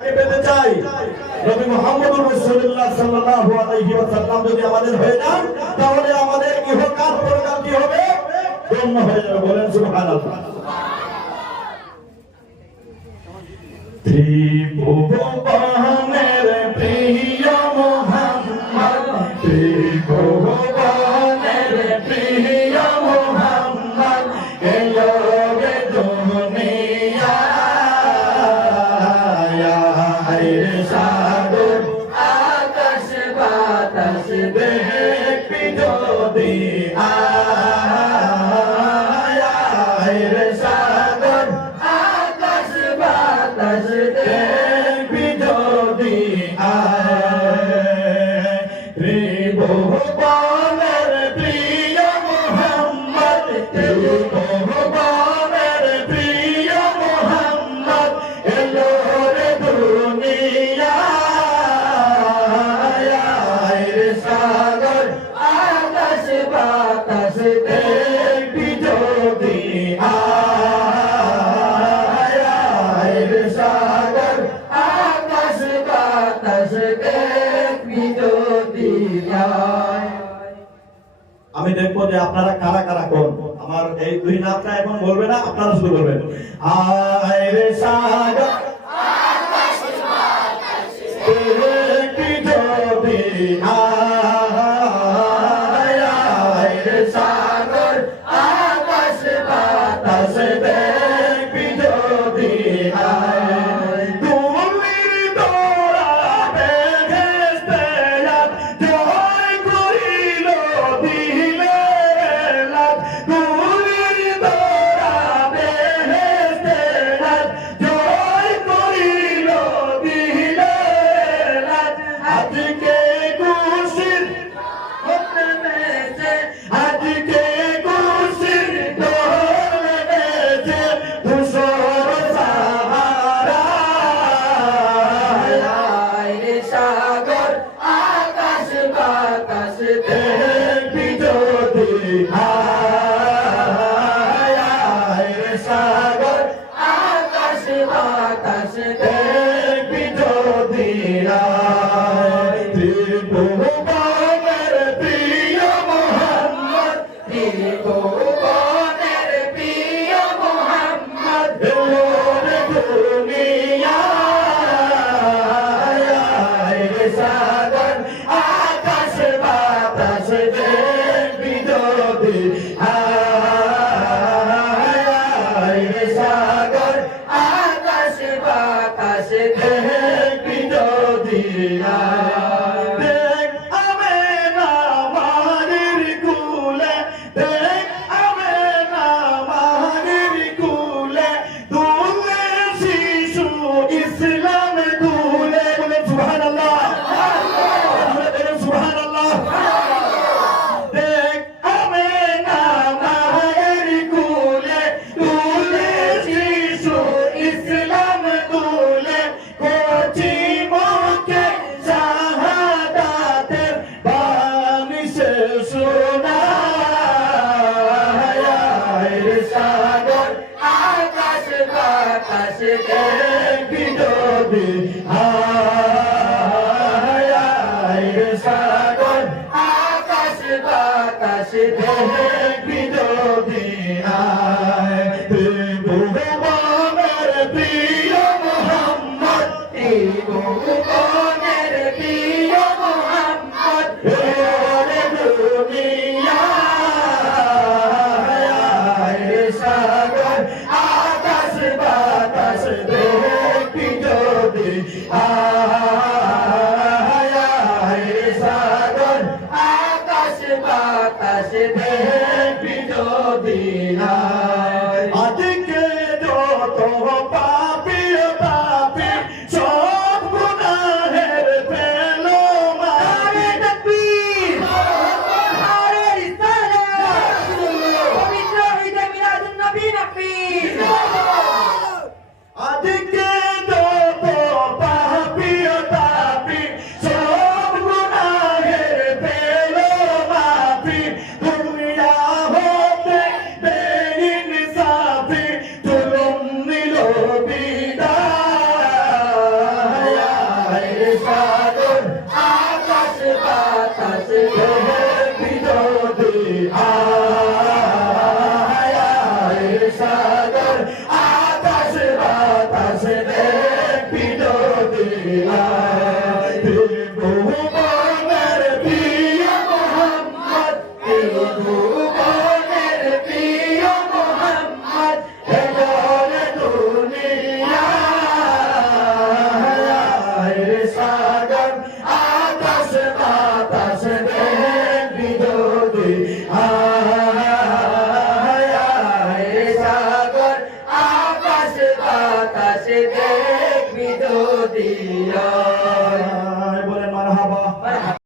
পেতে চাই নবী মুহাম্মদুর রাসূলুল্লাহ সাল্লাল্লাহু আলাইহি ওয়াসাল্লাম যদি আমাদের হয়ে যান তাহলে আমাদের ইহকাল পরকাল কি হবে? ধন্য হয়ে যাবে। বলেন সুবহানাল্লাহ। ত্রিভুবনের প্রিয় মুহাম্মদ, ত্রিভুবনের প্রিয় মুহাম্মদ এলো রে দুনিয়ায়। সাগর আকাশ বাতাস দেখবি যদি আয় রে সাগর আকাশ বাতাস দেখবি যদি আয়। ত্রিভুবনের প্রিয় মুহাম্মদ, ত্রিভুবনের প্রিয় মুহাম্মদ এলো রে দুনিয়ায়। রে সাগর আকাশ বাতাস দেখবি যদি আয়। রে সাগর আকাশ বাতাস দেখবি যদি আয়। আমি দেখবো যে আপনারা কারা কারা কোন আমার এই দুই নামটা এখন বলবে না, আপনারা শুরু করবেন। আয় রে সাগর আকাশ বাতাস দেখবি যদি আয়। আয় রে সাগর আকাশ বাতাস দেখবি যদি আয়। তুমির দোরা বেহেশতে রাত জয় করিল দিলে রাত। তুমির দোরা বেহেশতে রাত জয় করিল দিলে রাত। আজকে খুশির হতে নেছে, আজকে খুশির দোল নেছে ধূসর সাহারায়। আয় রে সাগর আকাশ বাতাস দেখবি যদি আয়। আয় রে সাগর আকাশ বাতাস দেখবি যদি আয়। ত্রিভুবনের প্রিয় মুহাম্মদ, ত্রিভুবনের প্রিয় মুহাম্মদ এলো রে দুনিয়ায়। আয় রে সাগর আকাশ বাতাস দেখবি যদি আয়। আয় রে সাগর আকাশ বাতাস দেখবি যদি আয়। দেখ আমেনা মায়ের কুলে, দেখ আমেনা মায়ের কুলে দুলে শিশু ইসলাম দুলে। বলে সুবহানাল্লাহ, বলে সুবহানাল্লাহ। দেখ আমেনা মায়ের কুলে দুলে শিশু ইসলাম দুলে। কচি মুখে শাহাদাতের বাণী সে শোনায়। আয় রে সাগর আকাশ বাতাস দেখবি যদি আয়। আয় রে সাগর আকাশ বাতাস দেখবি যদি আয়। ত্রিভুবনের প্রিয় মুহাম্মদ, ত্রিভুবনের প্রিয় মুহাম্মদ এলো রে দুনিয়ায়। আয় রে সাগর আকাশ বাতাস দেখবি যদি